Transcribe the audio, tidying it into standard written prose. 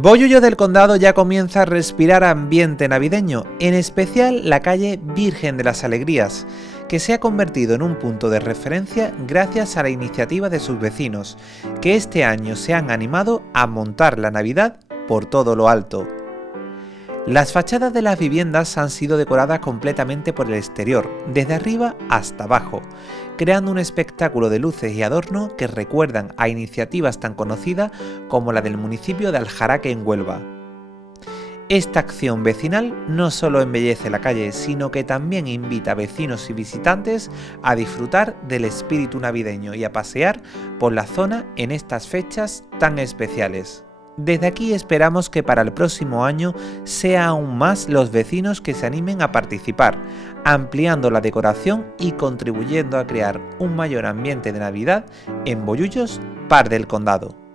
Bollullo del Condado ya comienza a respirar ambiente navideño, en especial la calle Virgen de las Alegrías, que se ha convertido en un punto de referencia gracias a la iniciativa de sus vecinos, que este año se han animado a montar la Navidad por todo lo alto. Las fachadas de las viviendas han sido decoradas completamente por el exterior, desde arriba hasta abajo, creando un espectáculo de luces y adorno que recuerdan a iniciativas tan conocidas como la del municipio de Aljaraque en Huelva. Esta acción vecinal no solo embellece la calle, sino que también invita a vecinos y visitantes a disfrutar del espíritu navideño y a pasear por la zona en estas fechas tan especiales. Desde aquí esperamos que para el próximo año sea aún más los vecinos que se animen a participar, ampliando la decoración y contribuyendo a crear un mayor ambiente de Navidad en Bollullos, Par del Condado.